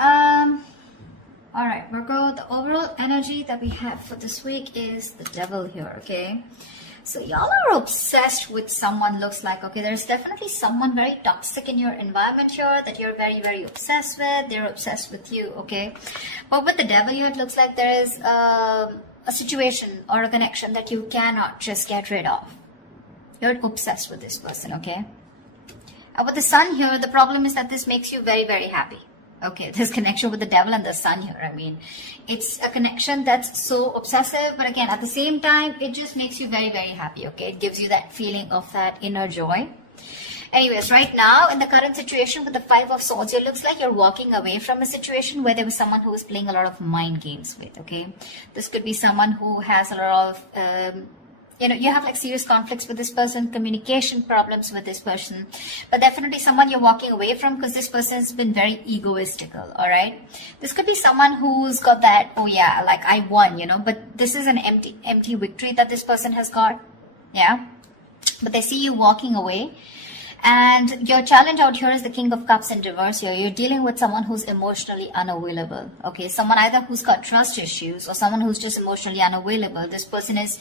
All right, Virgo, the overall energy that we have for this week is the devil here, okay? So y'all are obsessed with someone, looks like, okay? There's definitely someone very toxic in your environment here that you're very, very obsessed with. They're obsessed with you, okay? But with the devil here, it looks like there is a situation or a connection that you cannot just get rid of. You're obsessed with this person, okay? And with the sun here, the problem is that this makes you very, very happy. Okay, this connection with the devil and the sun here, I mean, it's a connection that's so obsessive, but again, at the same time, it just makes you very, very happy, okay? It gives you that feeling of that inner joy. Anyways, right now, in the current situation with the Five of Swords, it looks like you're walking away from a situation where there was someone who was playing a lot of mind games with, okay? This could be someone who has a lot of... you have like serious conflicts with this person, communication problems with this person, but definitely someone you're walking away from because this person has been very egoistical, all right? This could be someone who's got that, oh yeah, like I won, but this is an empty victory that this person has got, yeah? But they see you walking away. And your challenge out here is the King of Cups in reverse here. You're dealing with someone who's emotionally unavailable. Okay, someone either who's got trust issues or someone who's just emotionally unavailable. This person is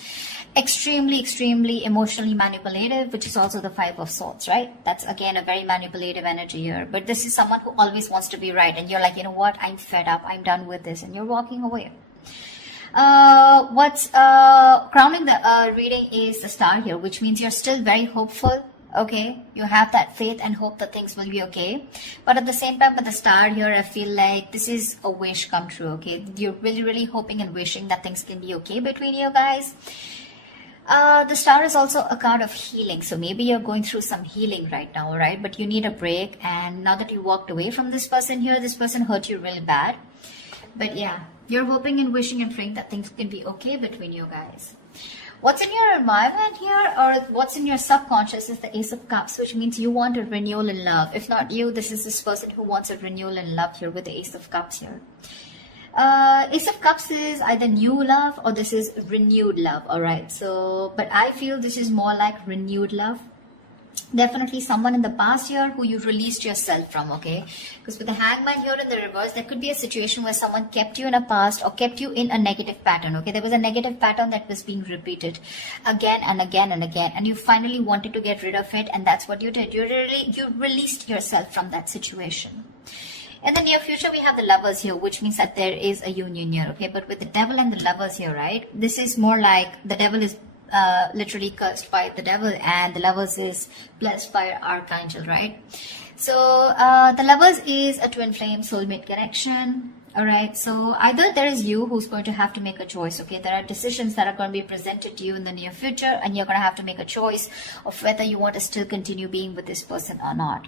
extremely emotionally manipulative, which is also the Five of Swords, right? That's again a very manipulative energy here. But this is someone who always wants to be right. And you're like, you know what? I'm fed up. I'm done with this. And you're walking away. What's crowning the reading is the star here, which means you're still very hopeful. Okay, you have that faith and hope that things will be okay. But at the same time, with the star here, I feel like this is a wish come true, okay? You're really hoping and wishing that things can be okay between you guys. The star is also a card of healing. So maybe you're going through some healing right now, right? But you need a break. And now that you walked away from this person here, this person hurt you really bad. But yeah, you're hoping and wishing and praying that things can be okay between you guys. What's in your environment here, or what's in your subconscious, is the Ace of Cups, which means you want a renewal in love. If not you, this is this person who wants a renewal in love here with the Ace of Cups here. Ace of Cups is either new love or this is renewed love, all right? So, but I feel this is more like renewed love. Definitely someone in the past here who you released yourself from, okay? Because with the Hangman here in the reverse, there could be a situation where someone kept you in a past or kept you in a negative pattern, okay? There was a negative pattern that was being repeated again and again and again, and you finally wanted to get rid of it, and that's what you did. You released yourself from that situation. In the near future, we have the Lovers here, which means that there is a union here, okay? But with the Devil and the Lovers here, right? This is more like the Devil is literally cursed by the devil and the Lovers is blessed by Archangel, right? So the Lovers is a twin flame soulmate connection, all right? So either there is you who's going to have to make a choice, okay? There are decisions that are going to be presented to you in the near future, and you're going to have to make a choice of whether you want to still continue being with this person or not.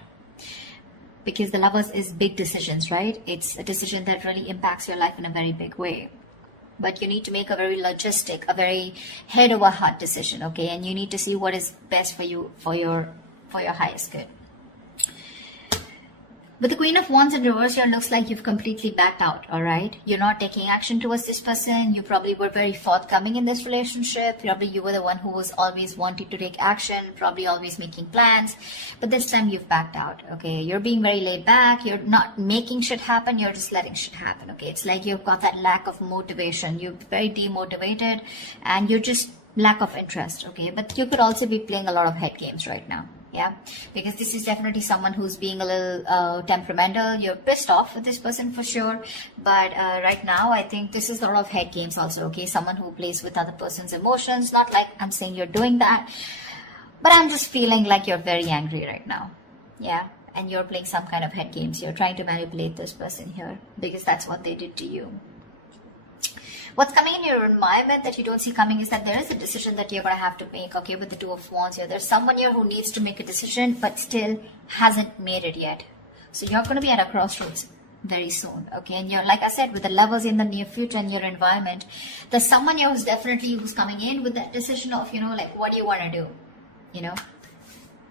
Because the Lovers is big decisions, right? It's a decision that really impacts your life in a very big way. But you need to make a very logistic, a very head over heart decision, okay? And you need to see what is best for you, for your highest good. With the Queen of Wands in reverse here, looks like you've completely backed out, all right? You're not taking action towards this person. You probably were very forthcoming in this relationship. Probably you were the one who was always wanting to take action, probably always making plans. But this time you've backed out, okay? You're being very laid back. You're not making shit happen. You're just letting shit happen, okay? It's like you've got that lack of motivation. You're very demotivated and you're just lack of interest, okay? But you could also be playing a lot of head games right now. Yeah, because this is definitely someone who's being a little temperamental. You're pissed off with this person for sure. But right now, I think this is a lot of head games also, okay? Someone who plays with other person's emotions. Not like I'm saying you're doing that, but I'm just feeling like you're very angry right now. Yeah, and you're playing some kind of head games. You're trying to manipulate this person here because that's what they did to you. What's coming in your environment that you don't see coming is that there is a decision that you're going to have to make, okay, with the Two of Wands here. There's someone here who needs to make a decision but still hasn't made it yet. So you're going to be at a crossroads very soon, okay? And you're, like I said, with the Lovers in the near future in your environment, there's someone here who's coming in with that decision of, like, what do you want to do,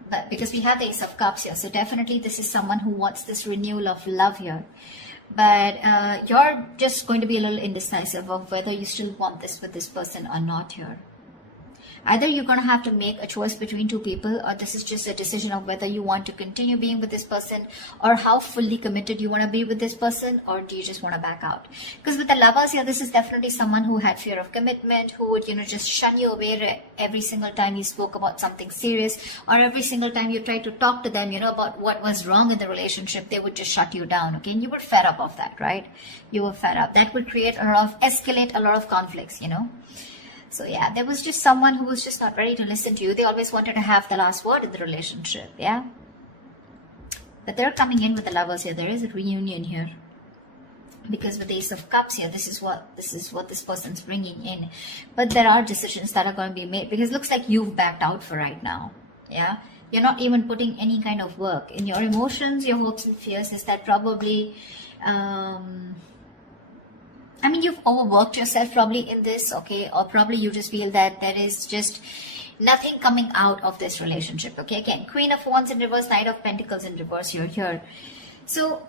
But because we have the Ace of Cups here, so definitely this is someone who wants this renewal of love here. But you're just going to be a little indecisive of whether you still want this with this person or not here. Either you're going to have to make a choice between two people, or this is just a decision of whether you want to continue being with this person, or how fully committed you want to be with this person, or do you just want to back out? Because with the Lovers here, this is definitely someone who had fear of commitment, who would, just shun you away every single time you spoke about something serious, or every single time you tried to talk to them, about what was wrong in the relationship, they would just shut you down, okay? And you were fed up of that, right? You were fed up. That would escalate a lot of conflicts, So yeah, there was just someone who was just not ready to listen to you. They always wanted to have the last word in the relationship, yeah? But they're coming in with the Lovers here. There is a reunion here. Because with the Ace of Cups here, this is what this person's bringing in. But there are decisions that are going to be made, because it looks like you've backed out for right now, yeah? You're not even putting any kind of work in your emotions, your hopes and fears. Is that probably... you've overworked yourself probably in this, okay? Or probably you just feel that there is just nothing coming out of this relationship, okay? Again, Queen of Wands in reverse, Knight of Pentacles in reverse, you're here. So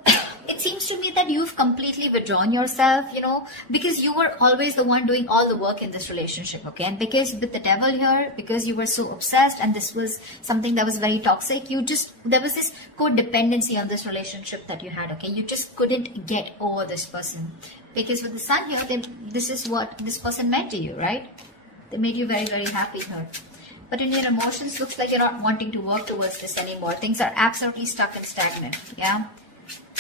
it seems to me that you've completely withdrawn yourself, because you were always the one doing all the work in this relationship, okay? And because with the Devil here, because you were so obsessed and this was something that was very toxic, there was this codependency on this relationship that you had, okay? You just couldn't get over this person. Because with the Sun here, this is what this person meant to you, right? They made you very, very happy here. But in your emotions, looks like you're not wanting to work towards this anymore. Things are absolutely stuck and stagnant, yeah?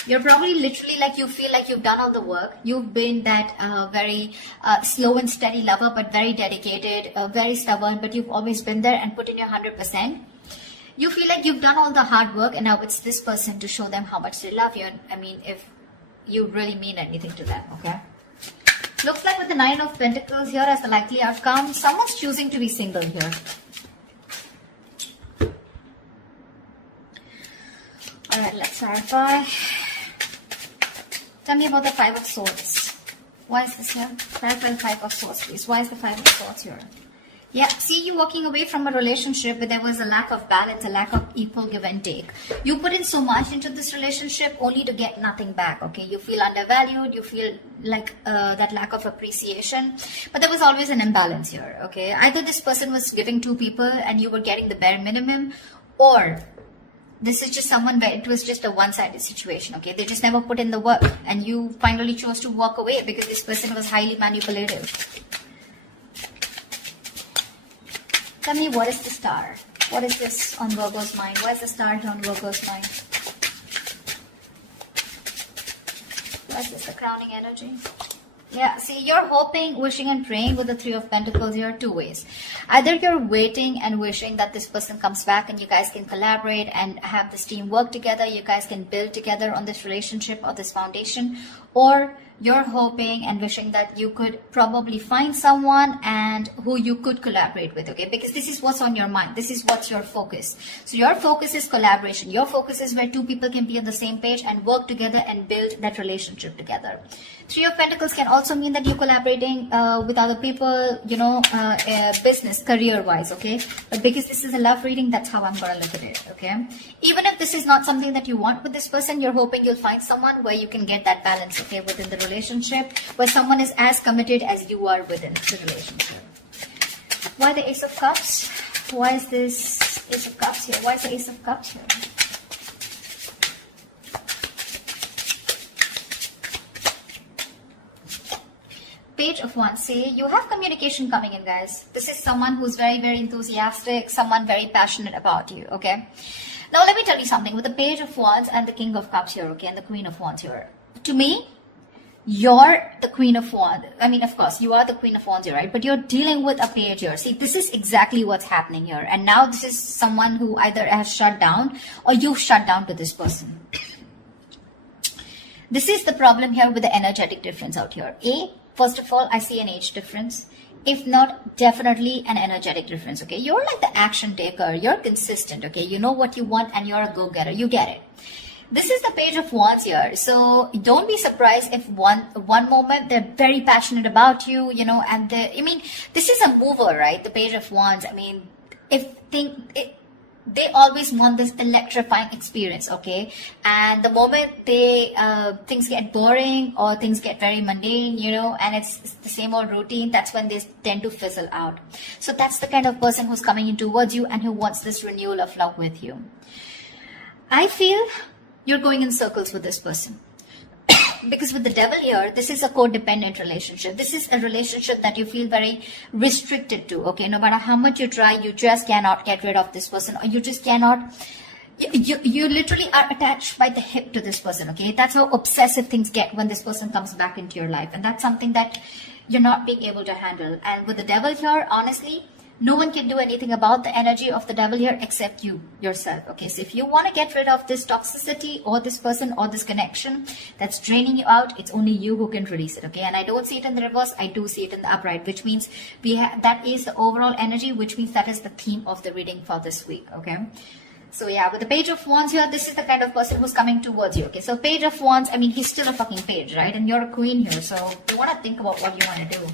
You're probably literally like you feel like you've done all the work. You've been that very slow and steady lover, but very dedicated, very stubborn, but you've always been there and put in your 100%. You feel like you've done all the hard work, and now it's this person to show them how much they love you. If you really mean anything to them, okay? Looks like with the Nine of Pentacles here as the likely outcome, someone's choosing to be single here. Alright, let's clarify. Tell me about the Five of Swords. Why is this here? Clarify the Five of Swords, please. Why is the Five of Swords here? Yeah, see you walking away from a relationship where there was a lack of balance, a lack of equal give and take. You put in so much into this relationship only to get nothing back, okay? You feel undervalued, you feel like that lack of appreciation. But there was always an imbalance here, okay? Either this person was giving to people and you were getting the bare minimum, or this is just someone where it was just a one-sided situation, okay? They just never put in the work and you finally chose to walk away because this person was highly manipulative. Tell me, what is the Star? What is this on Virgo's mind? Why is the Star here on Virgo's mind? What is this, the crowning energy? Yeah, see, you're hoping, wishing and praying with the Three of Pentacles here two ways. Either you're waiting and wishing that this person comes back and you guys can collaborate and have this team work together. You guys can build together on this relationship or this foundation. Or you're hoping and wishing that you could probably find someone and who you could collaborate with, okay? Because this is what's on your mind. This is what's your focus. So your focus is collaboration. Your focus is where two people can be on the same page and work together and build that relationship together. Three of Pentacles can also mean that you're collaborating with other people, business, career-wise, okay? But because this is a love reading, that's how I'm going to look at it, okay? Even if this is not something that you want with this person, you're hoping you'll find someone where you can get that balance, okay, within the relationship, where someone is as committed as you are within the relationship. Why the Ace of Cups? Why is this Ace of Cups here? Why is the Ace of Cups here? Page of Wands. See, you have communication coming in, guys. This is someone who's very, very enthusiastic, someone very passionate about you, okay? Now, let me tell you something. With the Page of Wands and the King of Cups here, okay, and the Queen of Wands here, to me, you're the Queen of Wands. I mean, of course, you are the Queen of Wands here, right? But you're dealing with a page here. See, this is exactly what's happening here. And now this is someone who either has shut down or you've shut down to this person. This is the problem here with the energetic difference out here. First of all, I see an age difference. If not, definitely an energetic difference, okay? You're like the action taker. You're consistent, okay? You know what you want and you're a go-getter. You get it. This is the Page of Wands here. So don't be surprised if one moment they're very passionate about you, and this is a mover, right? The Page of Wands. I mean, they always want this electrifying experience, okay? And the moment they things get boring or things get very mundane, you know, and it's the same old routine, that's when they tend to fizzle out. So that's the kind of person who's coming in towards you and who wants this renewal of love with you. I feel you're going in circles with this person. Because with the devil here, this is a codependent relationship. This is a relationship that you feel very restricted to, okay? No matter how much you try, you just cannot get rid of this person, or you just cannot, you literally are attached by the hip to this person, okay? That's how obsessive things get when this person comes back into your life. And that's something that you're not being able to handle. And with the devil here, honestly, no one can do anything about the energy of the devil here except you, yourself. Okay, so if you want to get rid of this toxicity or this person or this connection that's draining you out, it's only you who can release it. Okay, and I don't see it in the reverse, I do see it in the upright, which means that is the overall energy, which means that is the theme of the reading for this week. Okay, so yeah, with the Page of Wands here, this is the kind of person who's coming towards you. Okay, so Page of Wands, I mean, he's still a fucking page, right? And you're a queen here, so you want to think about what you want to do.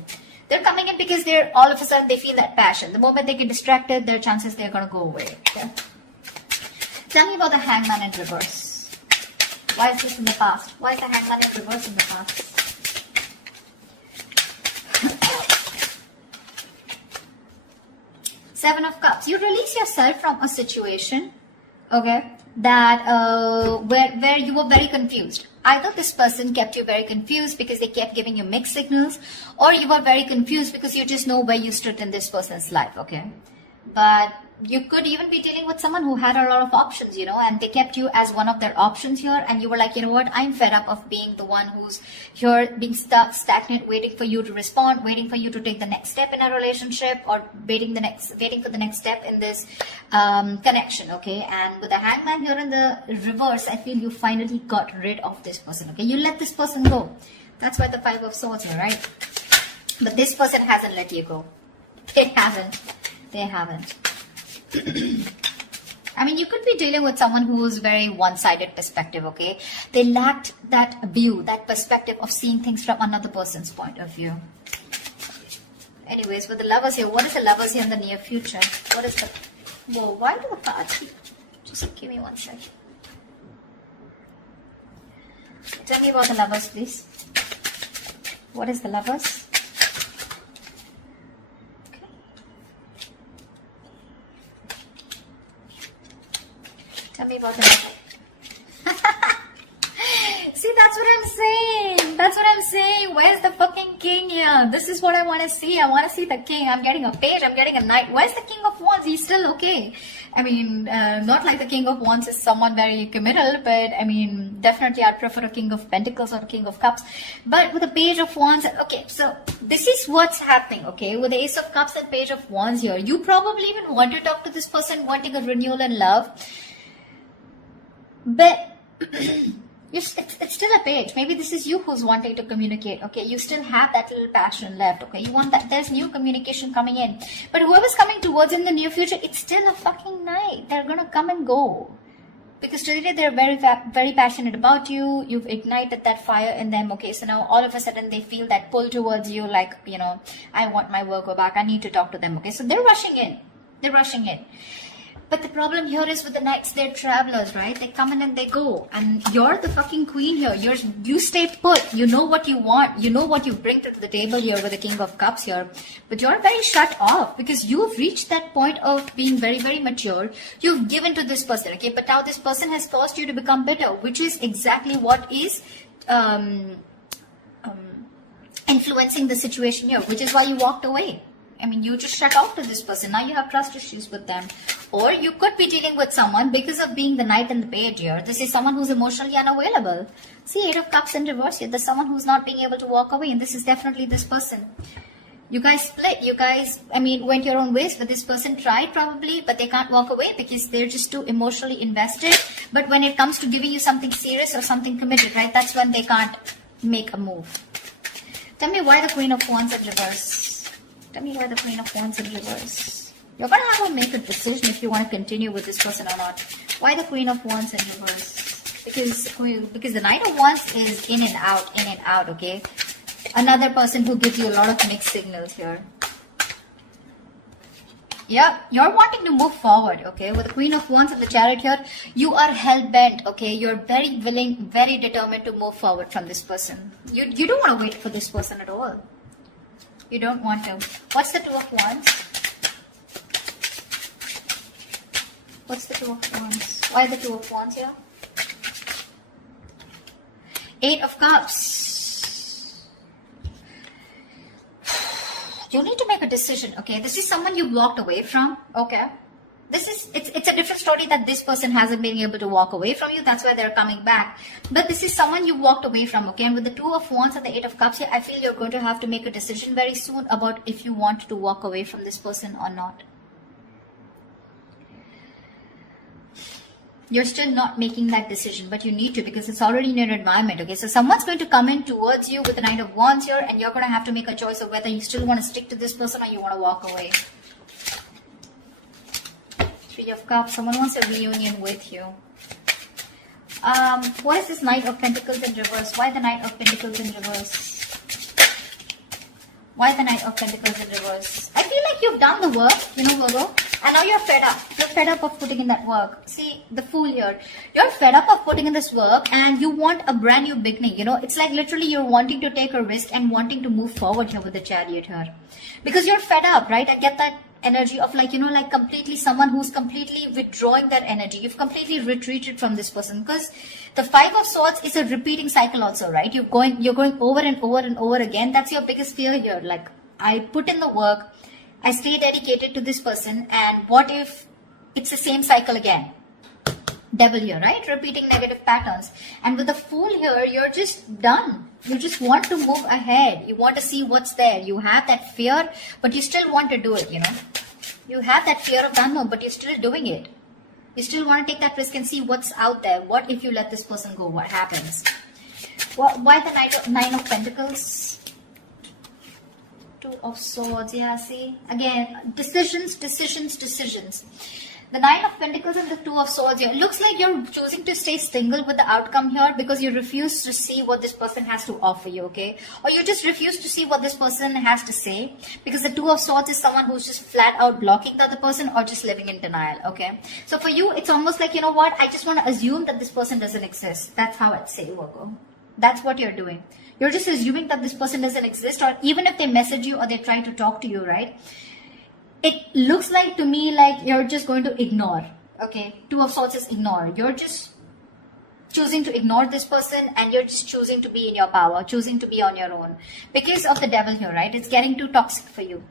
They're coming in because they're all of a sudden they feel that passion. The moment they get distracted, their chances they're gonna go away. Okay? Tell me about the Hangman in reverse. Why is this in the past? Why is the Hangman in reverse in the past? Seven of Cups. You release yourself from a situation, okay, that where you were very confused. Either this person kept you very confused because they kept giving you mixed signals, or you were very confused because you just know where you stood in this person's life, okay? But you could even be dealing with someone who had a lot of options, you know, and they kept you as one of their options here, and you were like, you know what, I'm fed up of being the one who's here, being stuck, stagnant, waiting for you to respond, waiting for you to take the next step in a relationship, or waiting for the next step in this connection, okay? And with the Hangman here in the reverse, I feel you finally got rid of this person, okay? You let this person go. That's why the Five of Swords here, right? But this person hasn't let you go. They haven't. They haven't. I mean, you could be dealing with someone who's very one-sided perspective, okay? They lacked that view, that perspective of seeing things from another person's point of view. Anyways, with the Lovers here, what is the Lovers here in the near future? What is the... Whoa, why do the cards... Just give me one second. Tell me about the Lovers, please. What is the Lovers? Tell me about the Lovers. See, that's what I'm saying. That's what I'm saying. Where's the fucking king here? This is what I want to see. I want to see the king. I'm getting a page. I'm getting a knight. Where's the King of Wands? He's still okay. I mean, not like the King of Wands is someone very committal, but I mean, definitely I'd prefer a King of Pentacles or a King of Cups. But with the Page of Wands, okay, so this is what's happening, okay? With the Ace of Cups and Page of Wands here, you probably even want to talk to this person, wanting a renewal in love. But it's still a page. Maybe this is you who's wanting to communicate, okay? You still have that little passion left, okay? You want that, there's new communication coming in. But whoever's coming towards in the near future, it's still a fucking night. They're gonna come and go. Because today they're very passionate about you. You've ignited that fire in them, okay? So now all of a sudden they feel that pull towards you, like, you know, I want my Virgo back. I need to talk to them, okay? So they're rushing in. They're rushing in. But the problem here is with the knights, they're travelers, right? They come in and they go. And you're the fucking queen here. You stay put. You know what you want. You know what you bring to the table here with the King of Cups here. But you're very shut off because you've reached that point of being very, very mature. You've given to this person, okay? But now this person has caused you to become bitter, which is exactly what is influencing the situation here, which is why you walked away. I mean, you just shut off to this person. Now you have trust issues with them. Or you could be dealing with someone because of being the knight and the page here. This is someone who's emotionally unavailable. See, Eight of Cups in reverse here. There's someone who's not being able to walk away. And this is definitely this person. You guys split. You guys, I mean, went your own ways. But this person tried probably, but they can't walk away because they're just too emotionally invested. But when it comes to giving you something serious or something committed, right, that's when they can't make a move. Tell me why the Queen of Wands in reverse. Tell me why the Queen of Wands in reverse. You're going to have to make a decision if you want to continue with this person or not. Why the Queen of Wands in reverse? Because the Knight of Wands is in and out, okay? Another person who gives you a lot of mixed signals here. Yeah, you're wanting to move forward, okay? With the Queen of Wands and the Chariot here, you are hell-bent, okay? You're very willing, very determined to move forward from this person. You don't want to wait for this person at all. You don't want to. What's the Two of Wands? What's the Two of Wands? Why the Two of Wands here? Eight of Cups. You need to make a decision, okay? This is someone you walked away from, okay? It's a different story that this person hasn't been able to walk away from you. That's why they're coming back. But this is someone you walked away from, okay? And with the Two of Wands and the Eight of Cups here, I feel you're going to have to make a decision very soon about if you want to walk away from this person or not. You're still not making that decision, but you need to, because it's already in your environment, okay? So someone's going to come in towards you with the Knight of Wands here, and you're going to have to make a choice of whether you still want to stick to this person or you want to walk away. Three of Cups. Someone wants a reunion with you. What is this Knight of Pentacles in reverse? Why the Knight of Pentacles in reverse? Why the Knight of Pentacles in reverse? I feel like you've done the work, you know, Virgo, and now you're fed up. You're fed up of putting in that work. See, the Fool here. You're fed up of putting in this work and you want a brand new beginning, you know. It's like literally you're wanting to take a risk and wanting to move forward here with the Chariot here. Because you're fed up, right? I get that energy of like, you know, like completely someone who's completely withdrawing that energy. You've completely retreated from this person, because the Five of Swords is a repeating cycle also, right? You're going over and over and over again. That's your biggest fear here. Like, I put in the work, I stay dedicated to this person, and what if it's the same cycle again? Devil here, right? Repeating negative patterns. And with the Fool here, you're just done. You just want to move ahead. You want to see what's there. You have that fear, but you still want to do it, you know. You have that fear of the unknown, but you're still doing it. You still want to take that risk and see what's out there. What if you let this person go? What happens? Why the Nine of Pentacles? Two of Swords. Yeah, see? Again, decisions. The Nine of Pentacles and the Two of Swords here. It looks like you're choosing to stay single with the outcome here because you refuse to see what this person has to offer you, okay? Or you just refuse to see what this person has to say, because the Two of Swords is someone who's just flat out blocking the other person or just living in denial, okay? So for you, it's almost like, you know what? I just want to assume that this person doesn't exist. That's how I'd say, Virgo. That's what you're doing. You're just assuming that this person doesn't exist, or even if they message you or they try to talk to you, right? It looks like to me like you're just going to ignore, okay? Two of Swords is ignore. You're just choosing to ignore this person, and you're just choosing to be in your power, choosing to be on your own. Because of the Devil here, right? It's getting too toxic for you.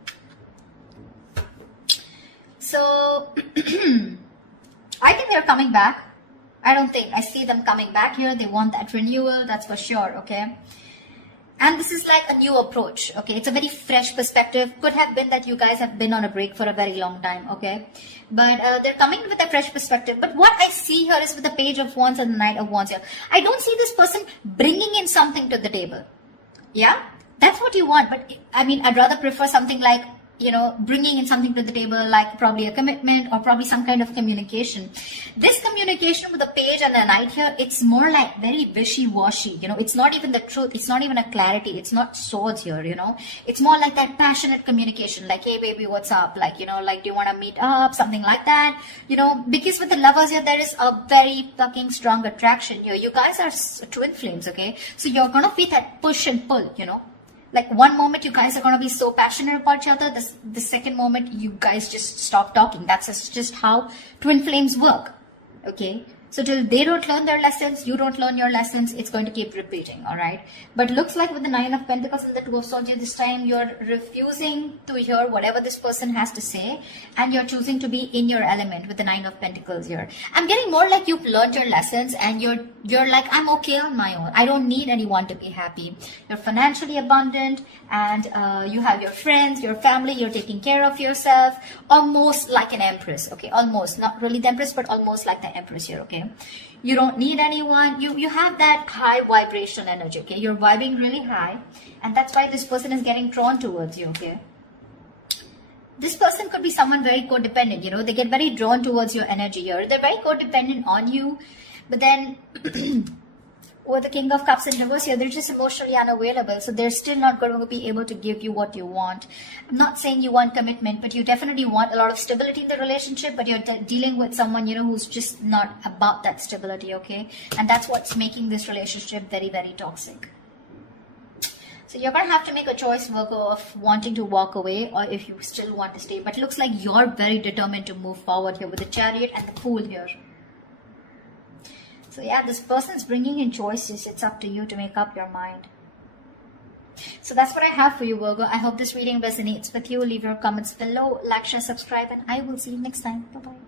So, I think they're coming back. I see them coming back here. They want that renewal, that's for sure, okay? And this is like a new approach, okay? It's a very fresh perspective. Could have been that you guys have been on a break for a very long time, okay? But they're coming with a fresh perspective. But what I see here is with the Page of Wands and the Knight of Wands here, I don't see this person bringing in something to the table. Yeah? That's what you want. But I mean, I'd rather prefer something like, you know, bringing in something to the table, like probably a commitment or probably some kind of communication. This communication with the Page and the Knight here, it's more like very wishy-washy, you know. It's not even the truth. It's not even a clarity. It's not swords here, you know. It's more like that passionate communication, like, hey baby, what's up? Like, you know, like, do you want to meet up? Something like that, you know. Because with the Lovers here, there is a very fucking strong attraction here. You guys are twin flames, okay? So you're gonna be that push and pull, you know. Like, one moment you guys are going to be so passionate about each other, the second moment you guys just stop talking. That's just how twin flames work, okay? So till they don't learn their lessons, you don't learn your lessons, it's going to keep repeating, all right? But looks like with the Nine of Pentacles and the Two of Swords, this time you're refusing to hear whatever this person has to say, and you're choosing to be in your element with the Nine of Pentacles here. I'm getting more like you've learned your lessons, and you're like, I'm okay on my own. I don't need anyone to be happy. You're financially abundant, and you have your friends, your family, you're taking care of yourself, almost like an empress, okay? Almost, not really the empress, but almost like the empress here, okay? You don't need anyone. You have that high vibration energy, okay? You're vibing really high, and that's why this person is getting drawn towards you, okay? This person could be someone very codependent, you know? They get very drawn towards your energy here. They're very codependent on you, but then With the King of Cups in reverse here, they're just emotionally unavailable. So they're still not going to be able to give you what you want. I'm not saying you want commitment, but you definitely want a lot of stability in the relationship, but you're dealing with someone, who's just not about that stability, okay? And that's what's making this relationship very, very toxic. So you're going to have to make a choice, Virgo, of wanting to walk away or if you still want to stay. But it looks like you're very determined to move forward here with the Chariot and the Fool here. So yeah, this person's bringing in choices. It's up to you to make up your mind. So that's what I have for you, Virgo. I hope this reading resonates with you. Leave your comments below, like, share, subscribe, and I will see you next time. Bye-bye.